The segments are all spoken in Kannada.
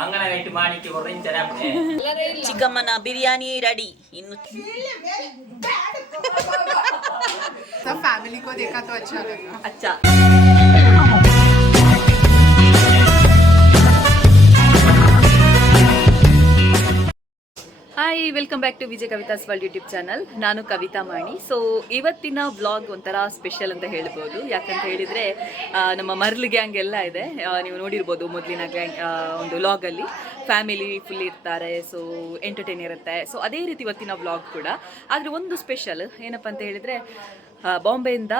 ಮಂಗಳವಾರ ಮಾಡಿಕ್ಕೆ ಬರೋಂಚರ ಚಿಕ್ಕಮ್ಮನ ಬಿರಿಯಾನಿ ರೆಡಿ ಇನ್ನು फैमिली को देखा तो अच्छा लगा. अच्छा. Hi welcome back to Vijay Kavitha's world YouTube channel. ನಾನು ಕವಿತಾ ಮಾಣಿ. ಸೊ ಇವತ್ತಿನ ವ್ಲಾಗ್ ಒಂಥರ ಸ್ಪೆಷಲ್ ಅಂತ ಹೇಳ್ಬೋದು. ಯಾಕಂತ ಹೇಳಿದರೆ ನಮ್ಮ ಮರ್ಲ್ ಗ್ಯಾಂಗ್ ಎಲ್ಲ ಇದೆ, ನೀವು ನೋಡಿರ್ಬೋದು ಮೊದಲಿನ ಗ್ಯಾಂಗ್ ಒಂದು ವ್ಲಾಗಲ್ಲಿ ಫ್ಯಾಮಿಲಿ ಫುಲ್ ಇರ್ತಾರೆ, ಸೊ ಎಂಟರ್ಟೈನ್ ಇರುತ್ತೆ. ಸೊ ಅದೇ ರೀತಿ ಇವತ್ತಿನ ವ್ಲಾಗ್ ಕೂಡ. ಆದರೆ ಒಂದು ಸ್ಪೆಷಲ್ ಏನಪ್ಪ ಅಂತ ಹೇಳಿದರೆ ಬಾಂಬೆಯಿಂದ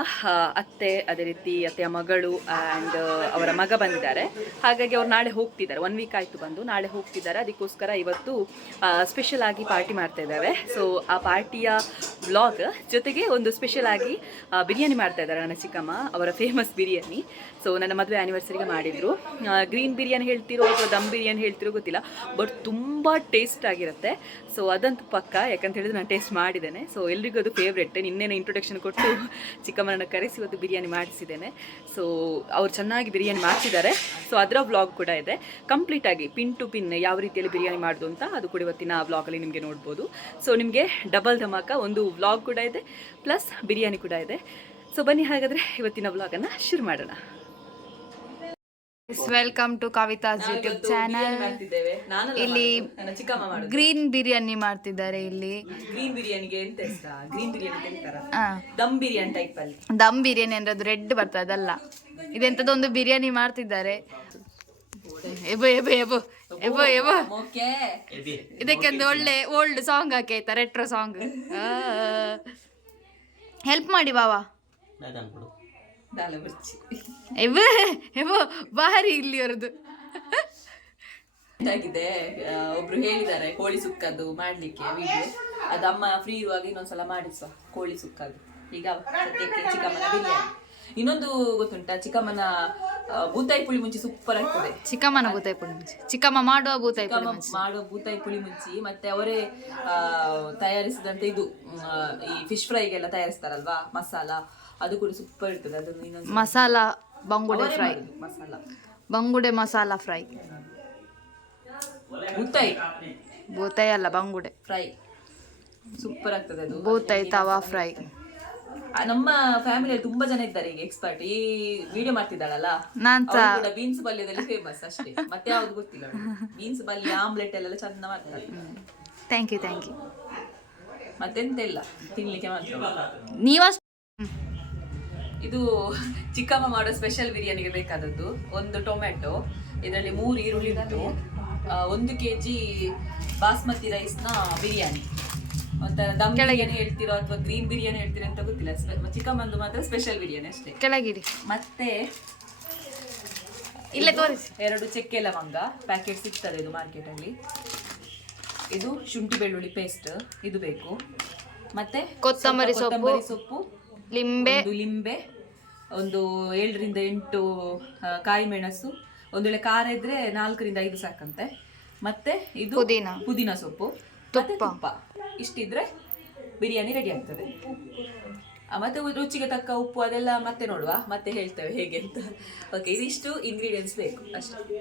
ಅತ್ತೆ, ಅದೇ ರೀತಿ ಅತ್ತೆಯ ಮಗಳು ಆ್ಯಂಡ್ ಅವರ ಮಗ ಬಂದಿದ್ದಾರೆ. ಹಾಗಾಗಿ ಅವ್ರು ನಾಳೆ ಹೋಗ್ತಿದ್ದಾರೆ, 1 ವೀಕ್ ಆಯಿತು ಬಂದು, ನಾಳೆ ಹೋಗ್ತಿದ್ದಾರೆ. ಅದಕ್ಕೋಸ್ಕರ ಇವತ್ತು ಸ್ಪೆಷಲ್ ಆಗಿ ಪಾರ್ಟಿ ಮಾಡ್ತಾ ಇದ್ದಾವೆ. ಸೊ ಆ ಪಾರ್ಟಿಯ ವ್ಲಾಗ್ ಜೊತೆಗೆ ಒಂದು ಸ್ಪೆಷಲ್ ಆಗಿ ಬಿರಿಯಾನಿ ಮಾಡ್ತಾ ಇದ್ದಾರೆ ನನ್ನ ಚಿಕ್ಕಮ್ಮ, ಅವರ ಫೇಮಸ್ ಬಿರಿಯಾನಿ. ಸೊ ನನ್ನ ಮದುವೆ ಆ್ಯನಿವರ್ಸರಿಗೆ ಮಾಡಿದರು. ಗ್ರೀನ್ ಬಿರಿಯಾನಿ ಹೇಳ್ತಿರೋ ಅಥವಾ ದಮ್ ಬಿರಿಯಾನಿ ಹೇಳ್ತಿರೋ ಗೊತ್ತಿಲ್ಲ, ಬಟ್ ತುಂಬ ಟೇಸ್ಟ್ ಆಗಿರುತ್ತೆ. ಸೊ ಅದಂತೂ ಪಕ್ಕ, ಯಾಕಂತ ಹೇಳಿದ್ರೆ ನಾನು ಟೇಸ್ಟ್ ಮಾಡಿದ್ದೇನೆ. ಸೊ ಎಲ್ರಿಗೂ ಅದು ಫೇವ್ರೆಟ್. ನಿನ್ನೆನೇ ಇಂಟ್ರೊಡಕ್ಷನ್ ಕೊಟ್ಟು ಚಿಕ್ಕಮ್ಮನನ್ನು ಕರೆಸಿ ಇವತ್ತು ಬಿರಿಯಾನಿ ಮಾಡಿಸಿದ್ದೇನೆ. ಸೊ ಅವ್ರು ಚೆನ್ನಾಗಿ ಬಿರಿಯಾನಿ ಮಾಡ್ತಿದ್ದಾರೆ. ಸೊ ಅದರ ವ್ಲಾಗ್ ಕೂಡ ಇದೆ ಕಂಪ್ಲೀಟಾಗಿ, ಪಿನ್ ಟು ಪಿನ್ ಯಾವ ರೀತಿಯಲ್ಲಿ ಬಿರಿಯಾನಿ ಮಾಡೋದು ಅಂತ, ಅದು ಕೂಡ ಇವತ್ತಿನ ವ್ಲಾಗಲ್ಲಿ ನಿಮಗೆ ನೋಡ್ಬೋದು. ಸೊ ನಿಮಗೆ ಡಬಲ್ ಧಮಾಕ, ಒಂದು ವ್ಲಾಗ್ ಕೂಡ ಇದೆ ಪ್ಲಸ್ ಬಿರಿಯಾನಿ ಕೂಡ ಇದೆ. ಸೊ ಬನ್ನಿ ಹಾಗಾದರೆ ಇವತ್ತಿನ ವ್ಲಾಗನ್ನು ಶುರು ಮಾಡೋಣ. Welcome to Kavitha's YouTube channel. ಇಲ್ಲಿ ಗ್ರೀನ್ ಬಿರಿಯಾನಿ ಮಾಡ್ತಿದ್ದಾರೆ. ಇಲ್ಲಿ ಗ್ರೀನ್ ಬಿರಿಯಾನಿಗೆ ಎಂತ ಹೆಸರಾ? ಗ್ರೀನ್ ಬಿರಿಯಾನಿ ದಮ್ ಬಿರಿಯಾನಿ ಟೈಪ್ ಅಲ್ಲಿ. ದಮ್ ಬಿರಿಯಾನಿ ಅಂದ್ರೆ ಅದು ರೆಡ್ ಬರ್ತದೆ, ಅದಲ್ಲ. ಇದೆಂತದೋ ಒಂದು ಬಿರಿಯಾನಿ ಮಾಡ್ತಿದ್ದಾರೆ. Above above above above above. ಇದಕ್ಕೆ ಒಂದು ಒಳ್ಳೆ ಓಲ್ಡ್ ಸಾಂಗ್ ಹಾಕಿ ಆಯ್ತಾ, ರೆಟ್ರೋ ಸಾಂಗ್. ಹೆಲ್ಪ್ ಮಾಡಿ ಬಾವಾ. ಬಾರಿ ಇಲ್ಲಿವರದು ಆಗಿದೆ. ಒಬ್ರು ಹೇಳಿದ್ದಾರೆ ಕೋಳಿ ಸುಕ್ಕದ್ದು ಮಾಡ್ಲಿಕ್ಕೆ ವಿಡಿಯೋ, ಅದು ಅಮ್ಮ ಫ್ರೀ ಇರುವಾಗ ಇನ್ನೊಂದ್ಸಲ ಮಾಡಿಸುವ ಕೋಳಿ ಸುಕ್ಕದ್ದು. ಈಗ ಸದ್ಯಕ್ಕೆ ಚಿಕ್ಕಮ್ಮನ ಬಿರಿಯಾನಿ. ಇನ್ನೊಂದು ಗೊತ್ತುಂಟಾ, ಚಿಕ್ಕಮ್ಮನ ಬೂತಾಯಿ ಪುಳಿ ಮುಂಚಿ ಸೂಪರ್ ಆಗ್ತದೆ. ಚಿಕ್ಕಮ್ಮನ ಬೂತಾಯಿ ಪುಳಿ ಮುಂಚಿ, ಚಿಕ್ಕಮ್ಮ ಮಾಡುವ ಬೂತಾಯಿ ಪುಳಿ ಮುಂಚಿ, ಮತ್ತೆ ಅವರೇ ತಯಾರಿಸಿದಂತ ಇದು ಈ ಫಿಶ್ ಫ್ರೈಗೆಲ್ಲ ತಯಾರಿಸ್ತಾರಲ್ವಾ ಮಸಾಲ, ಅದು ಕೂಡ ಸೂಪರ್ ಇರ್ತದೆ. ಅದನ್ನು ಇನ್ನೊಂದು ಮಸಾಲ ಬಂಗುಡೆ ಫ್ರೈ, ಬಂಗುಡೆ ಮಸಾಲ ಫ್ರೈ. ಬೂತಾಯಿ ಅಲ್ಲ, ಬಂಗುಡೆ ಫ್ರೈ ಸೂಪರ್ ಆಗ್ತದೆ ಅದು. ಬೂತಾಯಿ ತವಾ ಫ್ರೈ. ನಮ್ಮ ಫ್ಯಾಮಿಲಿಯಲ್ಲಿ ತುಂಬಾ ಜನ ಇದ್ದಾರೆ ಈಗ ಎಕ್ಸ್ಪರ್ಟ್. ಈ ವಿಡಿಯೋ ಮಾಡ್ತಿದ್ದಾಳಲ್ಲ, ಬೀನ್ಸ್ ಪಲ್ಯದಲ್ಲಿ ಫೇಮಸ್ ಅಷ್ಟೇ, ಮತ್ತೆ ಯಾವ್ದು ಗೊತ್ತಿಲ್ಲ. ಬೀನ್ಸ್ ಪಲ್ಯ, ಆಮ್ಲೆಟ್ ಎಲ್ಲ ಚಂದ ಮಾಡ್ತಾರೆ. Thank you thank you. ಮತ್ತೆಂತ ಇಲ್ಲ, ತಿನ್ಲಿಕ್ಕೆ ಮಾತ್ರ. ನೀವಷ್ಟು ಇದು ಚಿಕ್ಕಮ್ಮ ಮಾಡೋ ಸ್ಪೆಷಲ್ ಬಿರಿಯಾನಿಗೆ ಬೇಕಾದದ್ದು ಒಂದು ಟೊಮೆಟೊ, ಇದರಲ್ಲಿ 3 ಈರುಳ್ಳಿ ಇಟ್ಟು, 1 kg ಬಾಸ್ಮತಿ ರೈಸ್ನ ಬಿರಿಯಾನಿ. ಮತ್ತೆ ದಮ್ ಬಿರಿಯಾನಿ ಹೇಳ್ತಿರೋ ಅಥವಾ ಗ್ರೀನ್ ಬಿರಿಯಾನಿ ಹೇಳ್ತೀರೋ ಅಂತ ಗೊತ್ತಿಲ್ಲ, ಚಿಕ್ಕಮ್ಮಂದು ಮಾತ್ರ ಸ್ಪೆಷಲ್ ಬಿರಿಯಾನಿ ಅಷ್ಟೇ. ಕೆಳಗಿಡಿ. ಮತ್ತೆ ಇಲ್ಲೇ ತೋರಿಸಿ, 2 ಚಕ್ಕೆ ಲವಂಗ ಪ್ಯಾಕೆಟ್ ಸಿಗ್ತದೆ ಇದು ಮಾರ್ಕೆಟಲ್ಲಿ. ಇದು ಶುಂಠಿ ಬೆಳ್ಳುಳ್ಳಿ ಪೇಸ್ಟ್, ಇದು ಬೇಕು. ಮತ್ತೆ ಕೊತ್ತಂಬರಿ ಸೊಪ್ಪು, ಲಿಂಬೆ, ಒಂದು 7 ರಿಂದ 8 ಕಾಯಿ ಮೆಣಸು, ಒಂದು ವೇಳೆ ಖಾರ ಇದ್ರೆ 4 ರಿಂದ 5 ಸಾಕಂತೆ. ಮತ್ತೆ ಇದು ಪುದೀನ ಸೊಪ್ಪು, ತುಪ್ಪ. ಇಷ್ಟಿದ್ರೆ ಬಿರಿಯಾನಿ ರೆಡಿ ಆಗ್ತದೆ. ಮತ್ತೆ ರುಚಿಗೆ ತಕ್ಕ ಉಪ್ಪು ಅದೆಲ್ಲ ಮತ್ತೆ ನೋಡುವ, ಮತ್ತೆ ಹೇಳ್ತೇವೆ ಹೇಗೆ ಅಂತ. ಓಕೆ, ಇದಿಷ್ಟು ಇಂಗ್ರೀಡಿಯೆಂಟ್ಸ್ ಬೇಕು ಅಷ್ಟೇ.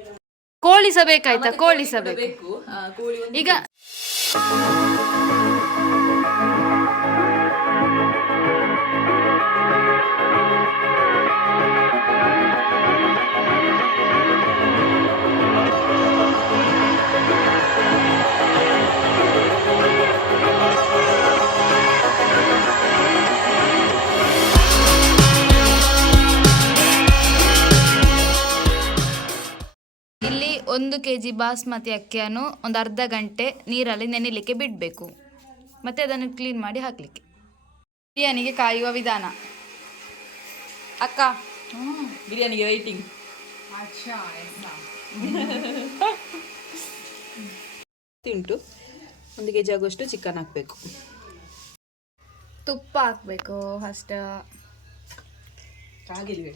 ಕೋಳಿ ಸಹ ಬೇಕಾಯ್ತಾ? ಕೋಳಿ ಸಹ ಬೇಕು. ಕೋಳಿ ಈಗ ಇಲ್ಲಿ 1 kg ಬಾಸ್ಮತಿ ಅಕ್ಕಿಯನ್ನು ಒಂದು ಅರ್ಧ ಗಂಟೆ ನೀರಲ್ಲಿ ನೆನೆಯಲಿಕ್ಕೆ ಬಿಡಬೇಕು. ಮತ್ತೆ ಅದನ್ನು ಕ್ಲೀನ್ ಮಾಡಿ ಹಾಕಲಿಕ್ಕೆ. ಬಿರಿಯಾನಿಗೆ ಕಾಯುವ ವಿಧಾನ. ಅಕ್ಕ ಬಿರಿಯಾನಿಗೆ ವೈಟಿಂಗ್. ಉಂಟು 1 kg ಆಗುವಷ್ಟು ಚಿಕನ್ ಹಾಕಬೇಕು. ತುಪ್ಪ ಹಾಕಬೇಕು ಫಸ್ಟ್. ಆಗಿಲ್ವೇ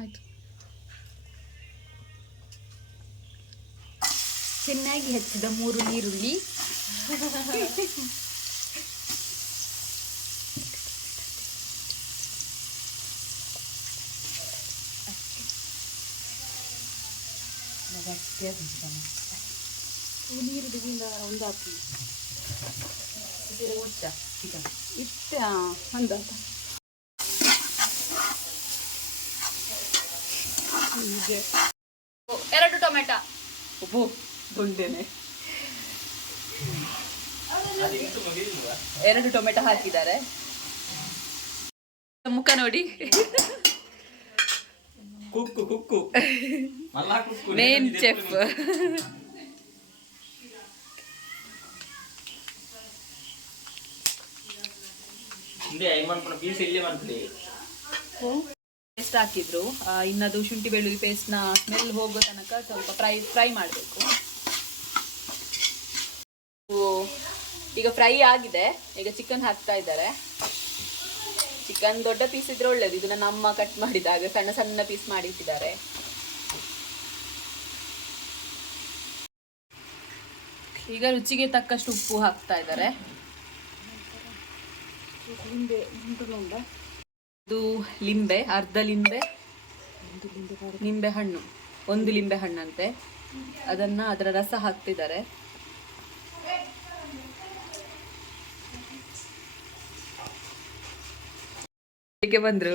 ಆಯ್ತು. ಚೆನ್ನಾಗಿ ಹೆಚ್ಚಿದ 3 ಈರುಳ್ಳಿ, ಒಂದು ಹಾಕಿ ಇಷ್ಟೇ ಅಂದ ಹೀಗೆ 2 ಟೊಮೆಟೊ ಉಪ್ಪು ದುಂಡೇನೆ 2 ಟೊಮೆಟೊ ಹಾಕಿದ್ದಾರೆ. ಮುಖ ನೋಡಿ, ಕುಕ್ಕು ಮೇನ್ ಚೆಫ್. ಪೇಸ್ಟ್ ಹಾಕಿದ್ರು. ಇನ್ನದು ಶುಂಠಿ ಬೆಳ್ಳುಳ್ಳಿ ಪೇಸ್ಟ್ನ ಸ್ಮೆಲ್ ಹೋಗೋ ತನಕ ಸ್ವಲ್ಪ ಫ್ರೈ ಮಾಡಬೇಕು. ಈಗ ಫ್ರೈ ಆಗಿದೆ. ಈಗ ಚಿಕನ್ ಹಾಕ್ತಾ ಇದ್ದಾರೆ. ಚಿಕನ್ ದೊಡ್ಡ ಪೀಸ್ ಇದ್ರೆ ಒಳ್ಳೇದು. ಇದು ನನ್ನ ಅಮ್ಮ ಕಟ್ ಮಾಡಿದಾಗ ಸಣ್ಣ ಸಣ್ಣ ಪೀಸ್ ಮಾಡಿ ಇಟ್ಟಿದ್ದಾರೆ. ಈಗ ರುಚಿಗೆ ತಕ್ಕಷ್ಟು ಉಪ್ಪು ಹಾಕ್ತಾ ಇದ್ದಾರೆ. ಇದು ಲಿಂಬೆ, ಅರ್ಧ ಲಿಂಬೆ, ನಿಂಬೆ ಹಣ್ಣು, 1 ಲಿಂಬೆ ಹಣ್ಣಂತೆ, ಅದನ್ನ ಅದರ ರಸ ಹಾಕ್ತಿದ್ದಾರೆ. ಬಂದ್ರು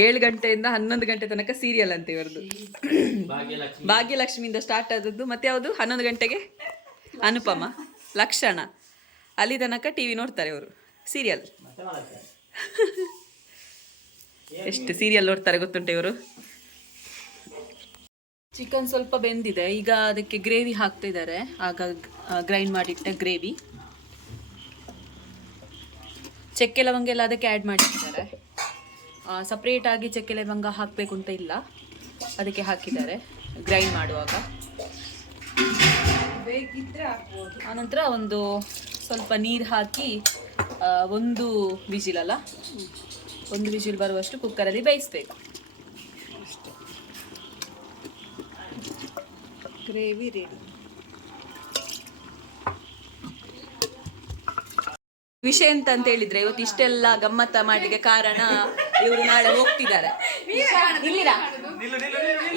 7 ಗಂಟೆಯಿಂದ 11 ಗಂಟೆ ತನಕ ಸೀರಿಯಲ್ ಅಂತ ಇವ್ರದ್ದು. ಭಾಗ್ಯಲಕ್ಷ್ಮಿಯಿಂದ ಸ್ಟಾರ್ಟ್ ಆದದ್ದು. ಮತ್ತೆ ಯಾವುದು 11 ಗಂಟೆಗೆ ಅನುಪಮ, ಲಕ್ಷಣ, ಅಲ್ಲಿ ತನಕ ಟಿವಿ ನೋಡ್ತಾರೆ ಇವರು. ಸೀರಿಯಲ್ ಎಷ್ಟು ಸೀರಿಯಲ್ ನೋಡ್ತಾರೆ ಗೊತ್ತುಂಟು ಇವರು. ಚಿಕನ್ ಸ್ವಲ್ಪ ಬೆಂದಿದೆ. ಈಗ ಅದಕ್ಕೆ ಗ್ರೇವಿ ಹಾಕ್ತಿದ್ದಾರೆ. ಆಗ ಗ್ರೈಂಡ್ ಮಾಡಿಟ್ಟ ಗ್ರೇವಿ, ಚಕ್ಕೆ ಲವಂಗ ಎಲ್ಲ ಅದಕ್ಕೆ ಆ್ಯಡ್ ಮಾಡಿರ್ತಾರೆ. ಸಪ್ರೇಟಾಗಿ ಚಕ್ಕೆ ಲವಂಗ ಹಾಕಬೇಕು ಅಂತ ಇಲ್ಲ, ಅದಕ್ಕೆ ಹಾಕಿದ್ದಾರೆ ಗ್ರೈಂಡ್ ಮಾಡುವಾಗ. ಆನಂತರ ಒಂದು ಸ್ವಲ್ಪ ನೀರು ಹಾಕಿ 1 ವಿಜಿಲ್ ಅಲ್ಲ, 1 ವಿಜಿಲ್ ಬರುವಷ್ಟು ಕುಕ್ಕರಲ್ಲಿ ಬೇಯಿಸಬೇಕು. Gravy ready. ವಿಷಯ ಎಂತ ಅಂತ ಹೇಳಿದ್ರೆ, ಇವತ್ತು ಇಷ್ಟೆಲ್ಲ ಗಮ್ಮತ್ತ ಮಾಡಲಿಕ್ಕೆ ಕಾರಣ ಇವರು ನಾಳೆ ಹೋಗ್ತಿದ್ದಾರೆ.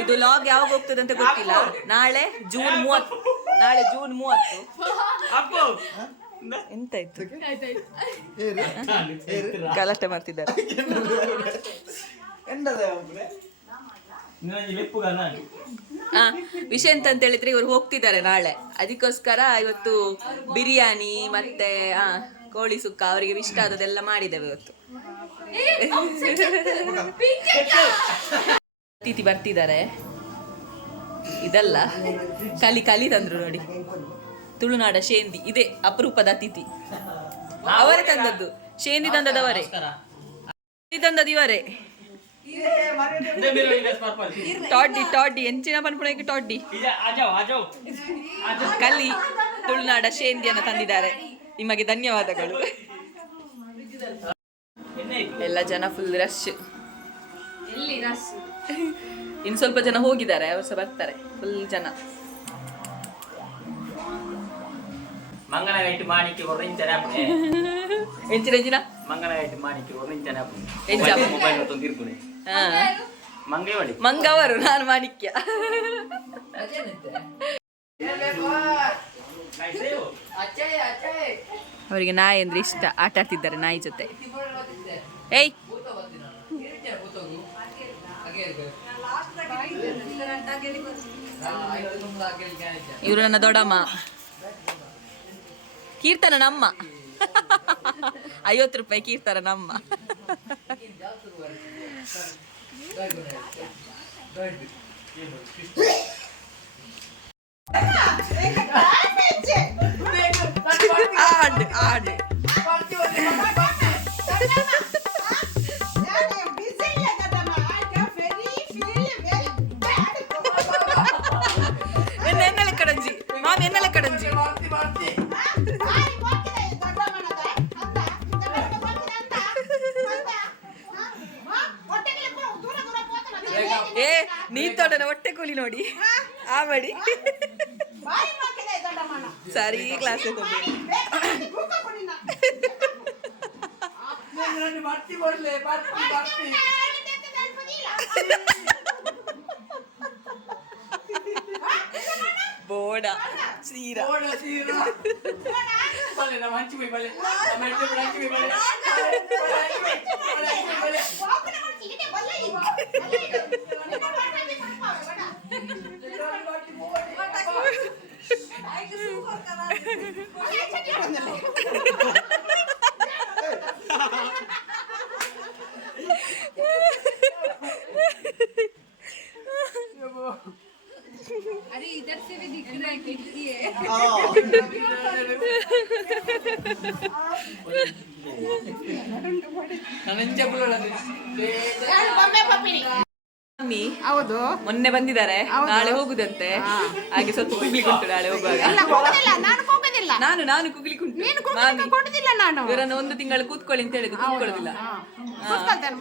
ಇದು ಲಾಗ್ ಯಾವಾಗ ಹೋಗ್ತದೆ ಅಂತ ಗೊತ್ತಿಲ್ಲ. ನಾಳೆ ಜೂನ್ 30. ಎಂತ ಇತ್ತು ಗಲಾಟೆ ಮಾಡ್ತಿದ್ದಾರೆ. ವಿಷಯ ಎಂತ ಅಂತ ಹೇಳಿದ್ರೆ, ಇವರು ಹೋಗ್ತಿದ್ದಾರೆ ನಾಳೆ. ಅದಕ್ಕೋಸ್ಕರ ಇವತ್ತು ಬಿರಿಯಾನಿ ಮತ್ತೆ ಕೋಳಿ ಸುಕ್ಕ ಅವರಿಗೆ ಇಷ್ಟ ಆದದೆಲ್ಲ ಮಾಡಿದ್ದೇವೆ ಇವತ್ತು. ಅತಿಥಿ ಬರ್ತಿದ್ದಾರೆ. ಇದಲ್ಲ ಕಲಿ ತಂದ್ರು ನೋಡಿ, ತುಳುನಾಡ ಶೇಂದಿ. ಇದೇ ಅಪರೂಪದ ಅತಿಥಿ. ಅವರೇ ತಂದದ್ದು, ಶೇಂದಿ ತಂದದವರೇ, ತಂದದ್ದು ಇವರೇ. ಟಾಡ್ಡಿ ಎಂಚಿನ ಪನ್ಪುಣಕ್ಕೆ ಟಾಡ್ಡಿ ಕಲಿ ತುಳುನಾಡ ಶೇಂದಿಯನ್ನು ತಂದಿದ್ದಾರೆ. ನಿಮಗೆ ಧನ್ಯವಾದಗಳು. ಎಲ್ಲ ಜನ ಫುಲ್ ರಶ್. ಇನ್ನು ಸ್ವಲ್ಪ ಜನ ಹೋಗಿದ್ದಾರೆ, ಅವರು ಸಹ ಬರ್ತಾರೆ. ಫುಲ್ ಜನ. ಮಂಗನಗೈಟ್ ಮಾಣಿಕ್ಕೆ ಎಂಚಿನ ಮಂಗನಗೈಟ್ ಮಾಣಿಕ್ಕೆ ಮೊಬೈಲ್ ತೊಂದಿರ್ತೀನಿ ಮಂಗವರು, ನಾನು ಮಾಣಿಕ್ಯ. ಅವರಿಗೆ ನಾಯಿ ಅಂದ್ರೆ ಇಷ್ಟ. ಆಟ ಆಡ್ತಿದ್ದಾರೆ ನಾಯಿ ಜೊತೆ. ಏಯ್, ಇವರು ನನ್ನ ದೊಡ್ಡಮ್ಮ, ಕೀರ್ತನ ನಮ್ಮ 50 ರೂಪಾಯಿ ಕೀರ್ತನ ನಮ್ಮ. ಆಡ್ ಎನ್ನಲೆ ಕಡಂಜಿ ಮಾಮಿ, ಎನ್ನಲೆ ಕಡಂಜಿ. ಏ ನೀತೊಡನೆ ಹೊಟ್ಟೆ ಕೂಲಿ ನೋಡಿ ಆ ಮಾಡಿ ಸರಿ ಕ್ಲಾಸ್ ವಡ ಸೀರಾ अरे इधर से भी दिख रहा है खिड़की है ಮಮ್ಮಿ ಹೌದು ಮೊನ್ನೆ ಬಂದಿದ್ದಾರೆ ನಾಳೆ ಹೋಗುದಂತೆ ಹಾಗೆ ಸ್ವಲ್ಪ ಕುಗ್ಲಿಕ್ಕೆ ಉಂಟು ನಾಳೆ ಹೋಗುವಾಗ ನಾನು ಹೋಗೋದಿಲ್ಲ ನಾನು ಕುಗ್ಲಿಕ್ಕೆ ಉಂಟು ಮಾಮಿ ಕೊಡುದಿಲ್ಲ ನಾನು ಇವರನ್ನು ಒಂದು ತಿಂಗಳು ಕೂತ್ಕೊಳ್ಳಿ ಅಂತ ಹೇಳಿದ್ರು ಕೂತ್ಕೊಳ್ಳೋದಿಲ್ಲ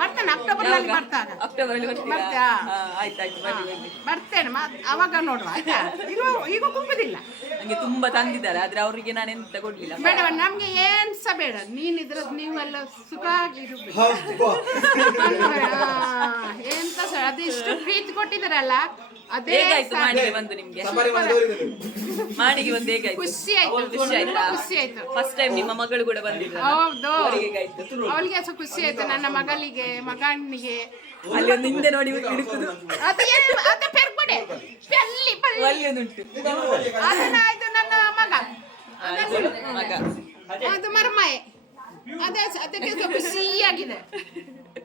ಬರ್ತೇನೆ ಅಕ್ಟೋಬರ್ ನಲ್ಲಿ ಬರ್ತಾರೆ ಅಕ್ಟೋಬರ್ ಅಲ್ಲಿ ಬರ್ತೀರಾ ಬರ್ತೀಯಾ? ಆಯ್ತಾಯ್ತು ಬರ್ರಿ ಬರ್ರಿ ಬರ್ತೇನೆ ಅವಾಗ ನೋಡುವ ಆಯ್ತಾ ಈಗ ಕುಂಬುದಿಲ್ಲ ನಂಗೆ ತುಂಬಾ ತಂದಿದ್ದಾರೆ ಆದ್ರೆ ಅವರಿಗೆ ನಾನು ಎಂತ ಕೊಡ್ಲಿಲ್ಲ ಬೇಡ ನಮ್ಗೆ ಏನ್ಸ ಬೇಡ ನೀನಿದ್ರ ನೀವೆಲ್ಲ ಸುಖ ಆಗಿರ್ಬೇಕು ಎಂತ ಸಹ ಅದಿಷ್ಟು ಪ್ರೀತಿ ಕೊಟ್ಟಿದ್ದಾರಲ್ಲ ಅದೇ ಹೇಗಾಯ್ತು ಮಾಡಿಗೆ ಬಂದು ನಿಮ್ಗೆ ಮಾಡಿಗೆ ಬಂದು ಹೇಗಾಯ್ತು ಖುಷಿ ಆಯ್ತು ಖುಷಿ ಆಯ್ತಾ ಖುಷಿ ಆಯ್ತು ಫಸ್ಟ್ ಟೈಮ್ ನಿಮ್ಮ ಮಗಳು ಕೂಡ ಬಂದಿದ್ರು ಹೌದು ಹೇಗಾಯ್ತು ಅವಳಿಗೆ ಸಹ ಖುಷಿ ಆಯ್ತು ನನ್ನ ಮಗಳಿಗೆ ಮಗನಿಗೆ ಅಲ್ಲಿ ಒಂದು ಹಿಂದೆ ನೋಡಿ ಹಿಡಿಸುದು ಅದು ಪೆರ್ಕೊಡೆ ಪೆಲ್ಲಿ ಪಲ್ಲಿ ಒಳ್ಳೆದುಂಟು ಅದನ್ನಾಯ್ತು ನನ್ನ ಮಗ ಮಗ ಅದು ಮರ್ಮಾಯೆ ಅದೇ ಅದಕ್ಕೆ ಖುಷಿಯಾಗಿದೆ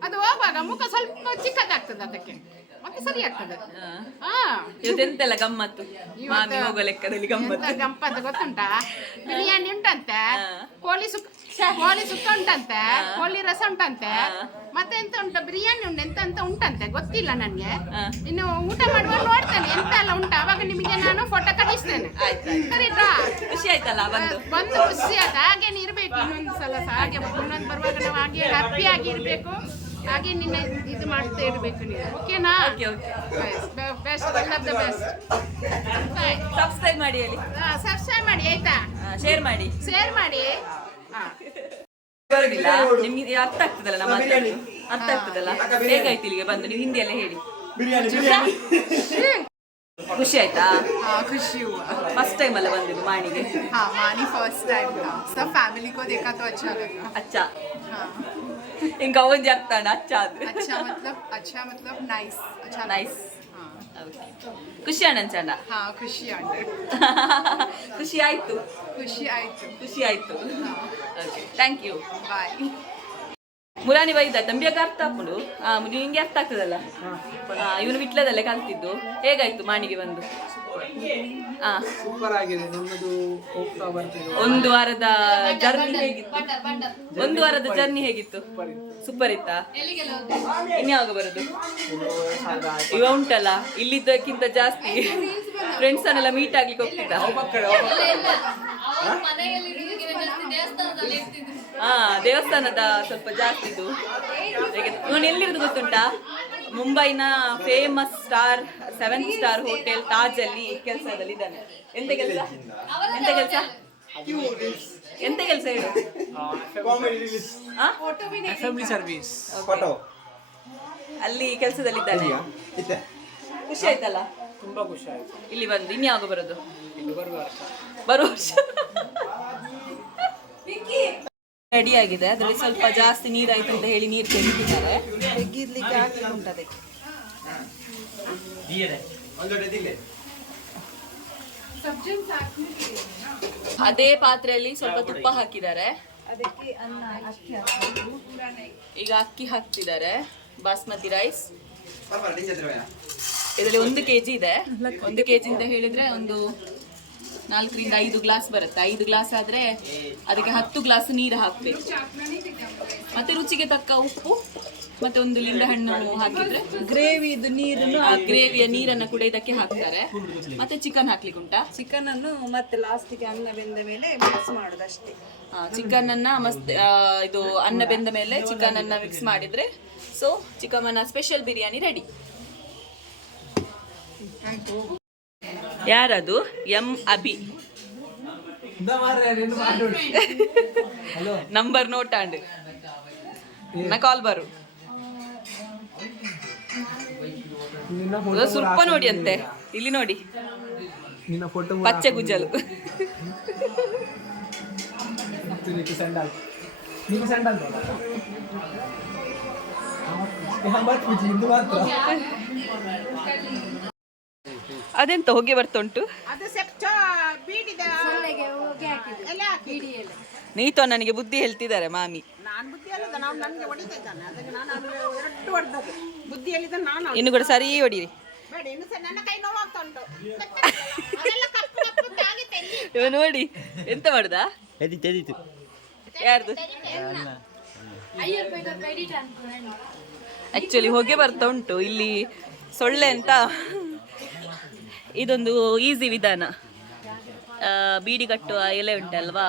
ಅದು ಹೋಗುವಾಗ ಮುಖ ಸ್ವಲ್ಪ ಚಿಕ್ಕದಾಗ್ತದೆ ಅದಕ್ಕೆ ಮತ್ತೆ ಸರಿ ಆಗ್ತದೆ ಇವತ್ತೆಂತೆಲ್ಲ ಗಮ್ಮತ್ತು ಮಾಮಿ ಹೋಗೋ ಲೆಕ್ಕದಲ್ಲಿ ಗಮ್ಮತ್ತು ಗಂಪಂತ ಗೊತ್ತುಂಟಾ ಬಿರಿಯಾನಿ ಉಂಟಂತೆ ಕೋಳಿ ಸುಕ್ಕ ಉಂಟಂತೆ ಕೋಳಿ ರಸ ಉಂಟಂತೆ ಮತ್ತೆ ಎಂತ ಉಂಟ ಬಿರಿಯಾನಿ ಉಂಟು ಎಂತ ಉಂಟಂತೆ ಗೊತ್ತಿಲ್ಲ ನನ್ಗೆ ಇನ್ನು ಊಟ ಮಾಡುವಾಗ ನೋಡ್ತೇನೆ ಎಂತ ಎಲ್ಲ ಉಂಟು ಅವಾಗ ನಿಮಗೆ ನಾನು ಫೋಟೋ ಕಳಿಸ್ತೇನೆ ಸರಿತಾ ಖುಷಿ ಆಯ್ತಲ್ಲ ಬಂದು ಖುಷಿ ಆಯ್ತು ಹಾಗೇನೆ ಇರ್ಬೇಕು ಇನ್ನೊಂದು ಸಲ ಹಾಗೆ ಇನ್ನೊಂದು ಬರುವಾಗ ನಾವು ಹಾಗೆ ಹ್ಯಾಪಿ ಆಗಿ ಇರ್ಬೇಕು ಹಾಗೆ ನಿನ್ನ ಇದು ಮಾಡ್ತಾ ಇರ್ಬೇಕು ನೀವು ಓಕೆನಾ best all of the best subscribe ಮಾಡಿ ಹೇಳಿ ಸಬ್ಸ್ಕ್ರೈಬ್ ಮಾಡಿ ಆಯ್ತಾ ಶೇರ್ ಮಾಡಿ ಬರುದಿಲ್ಲ ನಿಮ್ಗೆ ಅರ್ಥ ಆಗ್ತದಲ್ಲ ನಮ್ಮ ಅರ್ಥ ಆಗ್ತದಲ್ಲ ಹೇಗಾಯ್ತು ಇಲ್ಲಿಗೆ ಬಂದು ನೀವು ಹಿಂದಿಯಲ್ಲ ಹೇಳಿ ಖುಷಿ ಆಯ್ತಾ खुशी हुआ ಫಸ್ಟ್ टೈम ಅಲ್ಲ ಬಂದಿದ್ದು ಮಾಣಿಗೆ हाँ मानी फर्स्ट टाइम था सब फैमिली को देखा तो अच्छा लगा ಅಚ್ಚ हाँ ఇంకా ಒಂದ್ ಅರ್ಥಣ್ಣ ಅಚ್ಚ ಅದು अच्छा मतलब नाइस अच्छा ನೈಸ್ हाँ ಖುಷಿ ಅಣ್ಣ हाँ खुशी आंटी ಖುಷಿ ಆಯ್ತು खुशी आई तो ಖುಷಿ ಆಯ್ತು ಥ್ಯಾಂಕ್ ಯು बाय ಮುರಾನಿ ಬೈದ ತಂಬಿಯಾಗ ಅರ್ಥ ಹಾಕೊಂಡು ನಿಂಗೆ ಅರ್ಥ ಆಗ್ತದಲ್ಲ ಇವನು ವಿಟ್ಲದಲ್ಲೇ ಕಲ್ತಿದ್ದು ಹೇಗಾಯ್ತು ಮಾಣಿಗೆ ಬಂದು ಸೂಪರ್ ಆಗಿದೆ ನಿಮ್ಮದು ಹೋಗ್ತಾ ಬರ್ತೀವಿ ಒಂದು ವಾರದ ಜರ್ನಿ ಹೇಗಿತ್ತು ಒಂದು ವಾರದ ಜರ್ನಿ ಹೇಗಿತ್ತು ಸೂಪರ್ ಇತ್ತಾ ಇನ್ಯಾವಾಗ ಬರೋದು ಇವ ಉಂಟಲ್ಲ ಇಲ್ಲಿದ್ದಕ್ಕಿಂತ ಜಾಸ್ತಿ ಫ್ರೆಂಡ್ಸ್ ಅನ್ನೆಲ್ಲ ಮೀಟ್ ಆಗ್ಲಿಕ್ಕೆ ಹೋಗ್ತಿದ್ದ ದೇವಸ್ಥಾನದ ಸ್ವಲ್ಪ ಜಾಸ್ತಿ ಇದು ಇವನು ಎಲ್ಲಿರೋದು ಗೊತ್ತುಂಟಾ ಮುಂಬೈನ famous star 7 star hotel Taj ಅಲ್ಲಿ ಕೆಲಸದಲ್ಲಿ ಇದ್ದಾನೆ ಎಂತ ಕೆಲಸ ಎಂತ ಕೆಲಸ ಹೇಳು ಫ್ಯಾಮಿಲಿ ಸರ್ವಿಸ್ ಅಲ್ಲಿ ಕೆಲಸದಲ್ಲಿದ್ದಾನೆ ಖುಷಿ ಆಯ್ತಲ್ಲ ತುಂಬಾ ಖುಷಿ ಆಯ್ತು ಇಲ್ಲಿ ಬಂದು ಇನ್ಯಾವಾಗ ಬರೋದು ಬರುವ ವರ್ಷ ರೆಡಿ ಆಗಿದೆ ಅದರಲ್ಲಿ ಸ್ವಲ್ಪ ಜಾಸ್ತಿ ನೀರಾಯ್ತು ಅಂತ ಹೇಳಿ ನೀರು ತೆಗೆದಿದ್ದಾರೆ ತೆಗಿರ್ಲಿಕ್ಕೆ ಆಗ್ಲಿಕ್ಕೆ ಉಂಟು ಅದಕ್ಕೆ ಅದೇ ಪಾತ್ರೆಯಲ್ಲಿ ಸ್ವಲ್ಪ ತುಪ್ಪ ಹಾಕಿದ್ದಾರೆ ಅದಕ್ಕೆ ಈಗ ಅಕ್ಕಿ ಹಾಕ್ತಿದ್ದಾರೆ ಬಾಸ್ಮತಿ ರೈಸ್ ಇದರಲ್ಲಿ 1 kg ಇದೆ 1 kg ಅಂತ ಹೇಳಿದ್ರೆ ಒಂದು 4 ರಿಂದ 5 ಗ್ಲಾಸ್ ಬರುತ್ತೆ 5 ಗ್ಲಾಸ್ ಆದ್ರೆ ಅದಕ್ಕೆ 10 ಗ್ಲಾಸ್ ನೀರು ಹಾಕ್ಬೇಕು ಮತ್ತೆ ರುಚಿಗೆ ತಕ್ಕ ಉಪ್ಪು ಮತ್ತೆ 1 ಲಿಂಬೆ ಹಣ್ಣು ಹಾಕಿದ್ರೆ ಗ್ರೇವಿದು ನೀರನ್ನು ಗ್ರೇವಿಯ ನೀರನ್ನು ಕೂಡ ಇದಕ್ಕೆ ಹಾಕ್ತಾರೆ ಮತ್ತೆ ಚಿಕನ್ ಹಾಕ್ಲಿಕ್ಕೆ ಉಂಟಾ ಚಿಕನ್ ಅನ್ನು ಮತ್ತೆ ಲಾಸ್ಟಿಗೆ ಅನ್ನ ಬೆಂದ ಮೇಲೆ ಮಿಕ್ಸ್ ಮಾಡೋದಷ್ಟೇ ಚಿಕನ್ ಅನ್ನ ಮಸ್ತ್ ಇದು ಅನ್ನ ಬೆಂದ ಮೇಲೆ ಚಿಕನ್ ಅನ್ನ ಮಿಕ್ಸ್ ಮಾಡಿದ್ರೆ ಸೊ ಚಿಕಮನ ಸ್ಪೆಷಲ್ ಬಿರಿಯಾನಿ ರೆಡಿ ಯಾರದು ಎಂ ಅಬಿ ನಂಬರ್ ನೋಟ್ ಆಂಡ್ ನಾ ಕಾಲ್ ಬರು ಸ್ವಲ್ಪ ನೋಡಿ ಅಂತೆ ಇಲ್ಲಿ ನೋಡಿ ನಿನ್ನ ಫೋಟೋ ಪಚ್ಚೆ ಗುಜ್ಜಲು. నీకు సండాల్ ಅದೆಂತ ಹೊಗೆ ಬರ್ತುಂಟು. ನೀತು ನನಗೆ ಬುದ್ಧಿ ಹೇಳ್ತಿದ್ದಾರೆ ಮಾಮಿ. ಇನ್ನು ಕೂಡ ಸರಿ ಹೊಡೀರಿ. ಇವ ನೋಡಿ ಎಂತ ಮಾಡುದ ಯಾರ್ದು ಆಕ್ಚುಲಿ ಹೊಗೆ ಬರ್ತಾ ಉಂಟು ಇಲ್ಲಿ ಸೊಳ್ಳೆ ಅಂತ. ಇದೊಂದು ಈಸಿ ವಿಧಾನ. ಬೀಡಿ ಕಟ್ಟುವ ಎಲೆ ಉಂಟಲ್ವಾ,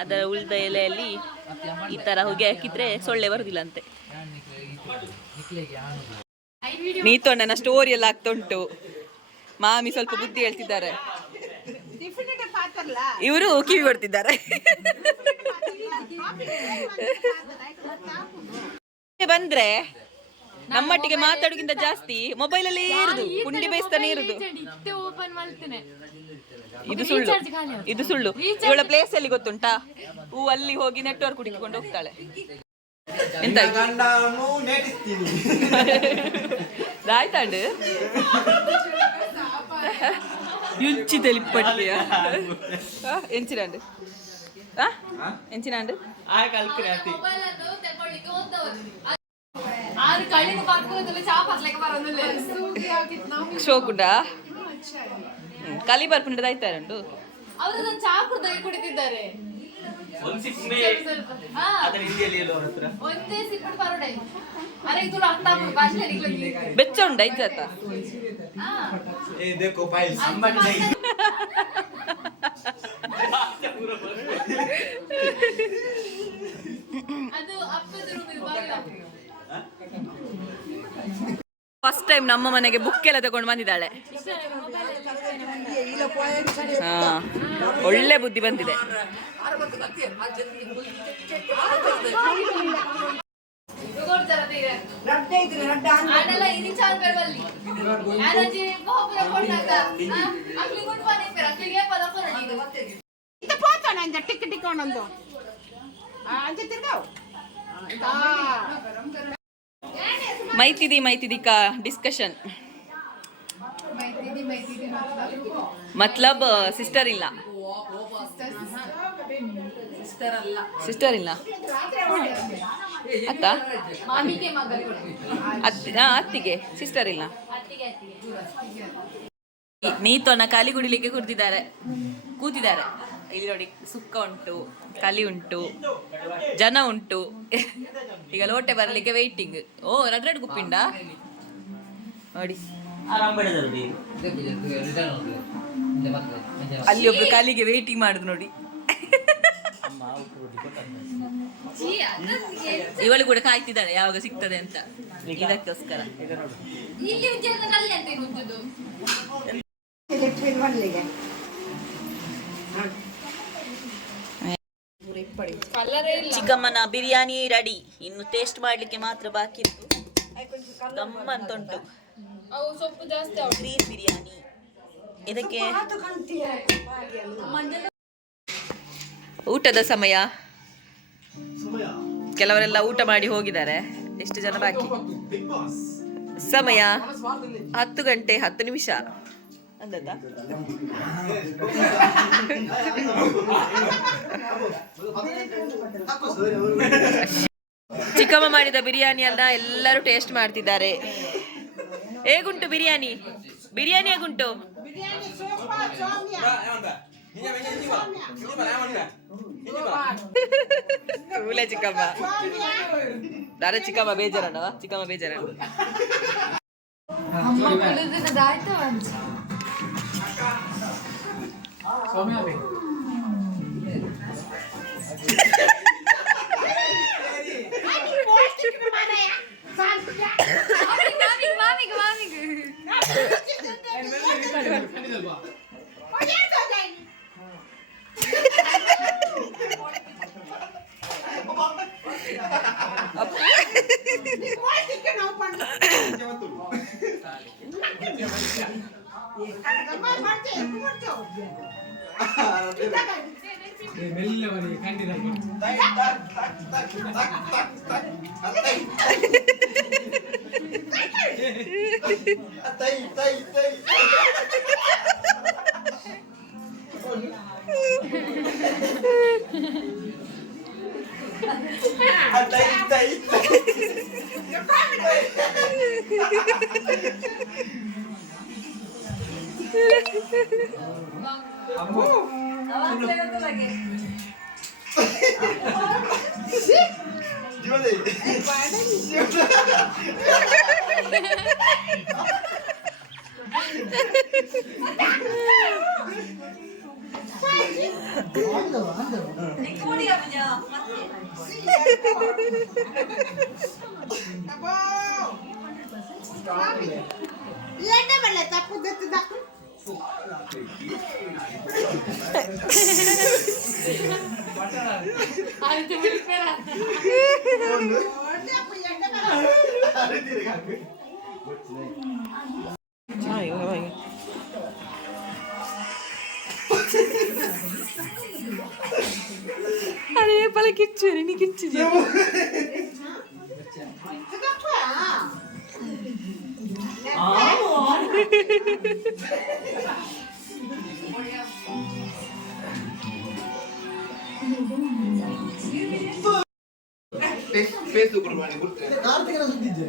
ಅದರ ಉಳಿದ ಎಲೆಯಲ್ಲಿ ಈ ತರ ಹೊಗೆ ಹಾಕಿದ್ರೆ ಸೊಳ್ಳೆ ಬರುದಿಲ್ಲ ಅಂತೆ. ನೀತೊಣ್ಣನ ಸ್ಟೋರಿ ಎಲ್ಲ ಆಗ್ತಾ ಉಂಟು. ಮಾಮಿ ಸ್ವಲ್ಪ ಬುದ್ಧಿ ಹೇಳ್ತಿದ್ದಾರೆ, ಇವರು ಕಿವಿ ಕೊಡ್ತಿದ್ದಾರೆ. ಬಂದ್ರೆ ನಮ್ಮಟ್ಟಿಗೆ ಮಾತಾಡೋಕ್ಕಿಂತ ಜಾಸ್ತಿ ಮೊಬೈಲ್ ಅಲ್ಲೇ ಇರುದು, ಕುಂಡಿ ಬೇಯಿಸ್ತಾನೆ ಇರುದು. ಇದು ಸುಳ್ಳು. ಇವಳ ಪ್ಲೇಸ್ ಎಲ್ಲಿ ಗೊತ್ತುಂಟಾ? ಅಲ್ಲಿ ಹೋಗಿ ನೆಟ್ವರ್ಕ್ ಹುಡುಕಿಕೊಂಡು ಹೋಗ್ತಾಳೆ. ಎಂತ ಆಯ್ತಾಂಡು ಯುಂಚಿದಲ್ಲಿ ಪಟ್ಟಿಯ ಎಂಚಿನಾಂಡು ಎಂಚಿನಾಂಡು ಶೋಕುಂಡ ಕಲಿ ಬರ್ಪುಂಡದ ಆಯ್ತಾರಂಡು ಕುಡಿತಿದ್ದಾರೆ. ಬೆಚ್ಚ ಉಂಡ ಇಜ್ಜಾತ ಫಸ್ಟ್ ಟೈಮ್ ನಮ್ಮ ಮನೆಗೆ ಬುಕ್ ಎಲ್ಲ ತಗೊಂಡು ಬಂದಿದ್ದಾಳೆ. ಒಳ್ಳೆ ಬುದ್ಧಿ ಬಂದಿದೆ. ಮೈತಿದಿಕ ಡಿಸ್ಕಷನ್ मतलब सिस्टर ಇಲ್ಲ ಅತ್ತ ಅತ್ತಿಗೆ ಸಿಸ್ಟರ್ ಇಲ್ಲ. ನೀತೋನ ಖಾಲಿ ಕುಡಿಲಿಕ್ಕೆ ಕೂತಿದ್ದಾರೆ. ಇಲ್ಲಿ ನೋಡಿ, ಸುಕ್ಕ ಉಂಟು, ಕಲಿ ಉಂಟು, ಜನ ಉಂಟು. ಈಗ ಲೋಟೆ ಬರಲಿಕ್ಕೆ ವೇಟಿಂಗ್. ಓ ರಡ್ ಗುಪ್ಪಿಂಡ ನೋಡಿ, ಅಲ್ಲಿ ಒಬ್ರು ಕಾಲಿಗೆ ವೇಟಿಂಗ್ ಮಾಡುದು ನೋಡಿ. ಇವಳು ಕೂಡ ಕಾಯ್ತಿದ್ದಾಳೆ ಯಾವಾಗ ಸಿಗ್ತದೆ ಅಂತ, ಇದಕ್ಕೋಸ್ಕರ. ಚಿಕ್ಕಮ್ಮನ ಬಿರಿಯಾನಿ ರೆಡಿ. ಇನ್ನು ಟೇಸ್ಟ್ ಮಾಡ್ಲಿಕ್ಕೆ ಮಾತ್ರ ಬಾಕಿ ಇತ್ತು. ಗಮ್ಮಂತುಂಟು ಗ್ರೀನ್ ಬಿರಿಯಾನಿ. ಇದಕ್ಕೆ ಊಟದ ಸಮಯ. ಕೆಲವರೆಲ್ಲ ಊಟ ಮಾಡಿ ಹೋಗಿದ್ದಾರೆ. ಎಷ್ಟು ಜನ ಬಾಕಿ? ಸಮಯ 10 ಗಂಟೆ 10 ನಿಮಿಷ. ಚಿಕ್ಕಮ್ಮ ಮಾಡಿದ ಬಿರಿಯಾನಿಯನ್ನ ಎಲ್ಲರೂ ಟೇಸ್ಟ್ ಮಾಡ್ತಿದ್ದಾರೆ. ಹೇಗುಂಟು ಬಿರಿಯಾನಿ? ಹೇಗುಂಟು? ಚಿಕ್ಕಮ್ಮ ದಾರ ಚಿಕ್ಕಮ್ಮ ಬೇಜಾರಣ್ಣವ. ಚಿಕ್ಕಮ್ಮ ಬೇಜಾರಣ್ಣ. ಮೆಲ್ಲ ಮನೆ ಕಂಡಿರ अरे पहले किच्चू रे नहीं किच्चू जी ಫೇಸ್ಬುಕ್ ಮಾಡಿ ಗುರ್ತಿದೆ ಕಾರ್ತಿಕನ ಸುದ್ದಿದ್ದೆ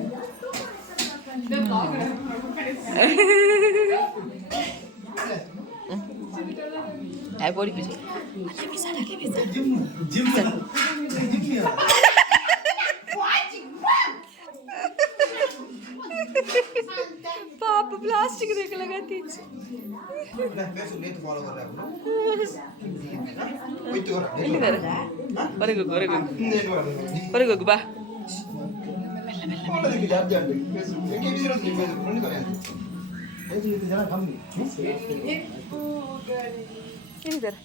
ai body pise gym gym पाप प्लास्टिक देख लगाती ಫೇಸ್ಬುಕ್ ನೇತ್ ಫಾಲೋ कर रहा हूं ಹೋಯ್ತು ಹೊರಗೆ ಹೊರಗೆ ಬಾ ಫಾಲೋ ಜಾಬ್ ಜಾಬ್ ಫೇಸ್ಬುಕ್ ಏಕೆ ಬಿಸಿರೋ ನೀವು ಫೇಸ್ಬುಕ್ ನೋಡಿ ಕರೆ ಇದು ಜನ ಕಮ್ಮಿ ಏನಿದ್ದಾರೆ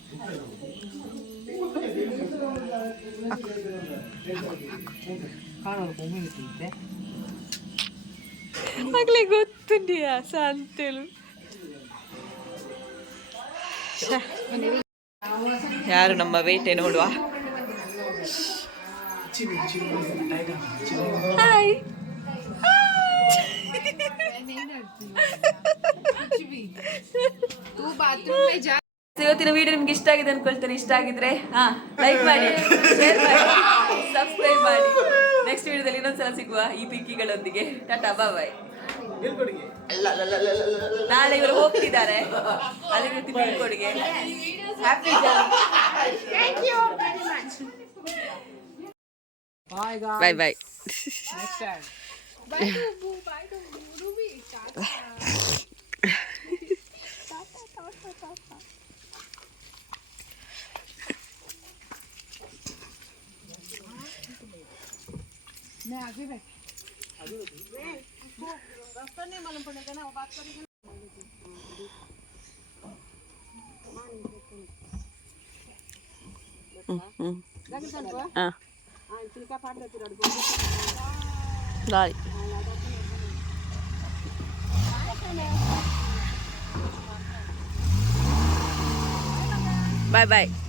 ಆಗ್ಲೇ ಗೊತ್ತುಂಡಿಯಾ ಸಂತೆಲು ಯಾರು ನಮ್ಮ ವೇಟೆ ನೋಡುವ ಹಾಯ್ ಇವತ್ತಿನ ವಿಡಿಯೋ ನಿಮ್ಗೆ ಇಷ್ಟ ಆಗಿದೆ ಅನ್ಕೊಳ್ತೇನೆ. ಇಷ್ಟ ಆಗಿದ್ರೆ ಲೈಕ್ ಮಾಡಿ, ಶೇರ್ ಮಾಡಿ, ಸಬ್ಸ್ಕ್ರೈಬ್ ಮಾಡಿ. ನೆಕ್ಸ್ಟ್ ವಿಡಿಯೋದಲ್ಲಿ ಇನ್ನೊಂದ್ಸಲ ಸಿಗುವ ಈ ಪಿಕ್ಕಿಗಳೊಂದಿಗೆ. ಟಾಟಾ ಬಾಯ್. ನಾಳೆ ಇವರು ಹೋಗ್ತಿದ್ದಾರೆ, ಅಲ್ಲಿಗೆ ಬೀಳ್ಕೊಡುಗೆ. ಹ್ಯಾಪಿ ಬಾಯ್ ಬಾಯ್. Bye bye.